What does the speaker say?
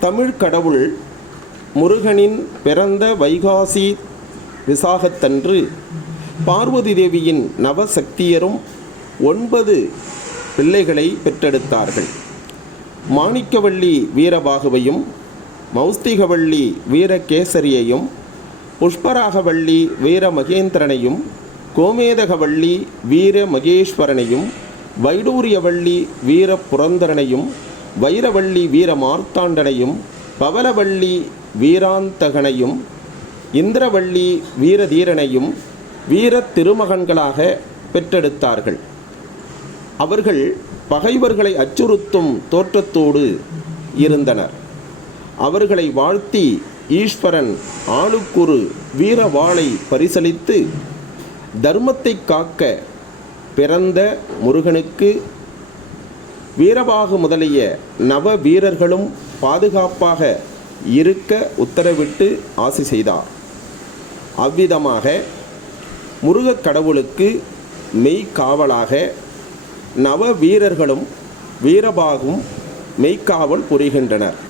தமிழ் கடவுள் முருகனின் பிறந்த வைகாசி விசாகத்தன்று பார்வதி தேவியின் நவசக்தியரும் ஒன்பது பிள்ளைகளை பெற்றெடுத்தார்கள். மாணிக்கவள்ளி வீரபாகுவையும் மௌஸ்திகவள்ளி வீரகேசரியையும் புஷ்பராகவள்ளி வீரமகேந்திரனையும் கோமேதகவள்ளி வீர மகேஸ்வரனையும் வைடூரியவள்ளி வீர புரந்தரனையும் வைரவள்ளி வீர மார்த்தாண்டனையும் பவலவள்ளி வீராந்தகனையும் இந்திரவள்ளி வீரதீரனையும் வீர திருமகன்களாக பெற்றெடுத்தார்கள். அவர்கள் பகைவர்களை அச்சுறுத்தும் தோற்றத்தோடு இருந்தனர். அவர்களை வாழ்த்தி ஈஸ்வரன் ஆளுக்குரு வீரவாளை பரிசளித்து தர்மத்தை காக்க பிறந்த முருகனுக்கு வீரபாகு முதலிய நவ வீரர்களும் பாதுகாப்பாக இருக்க உத்தரவிட்டு ஆசி செய்தார். அவ்விதமாக முருகக் கடவுளுக்கு மெய்க்காவலாக நவ வீரர்களும் வீரபாகும் மெய்க்காவல் புரிகின்றனர்.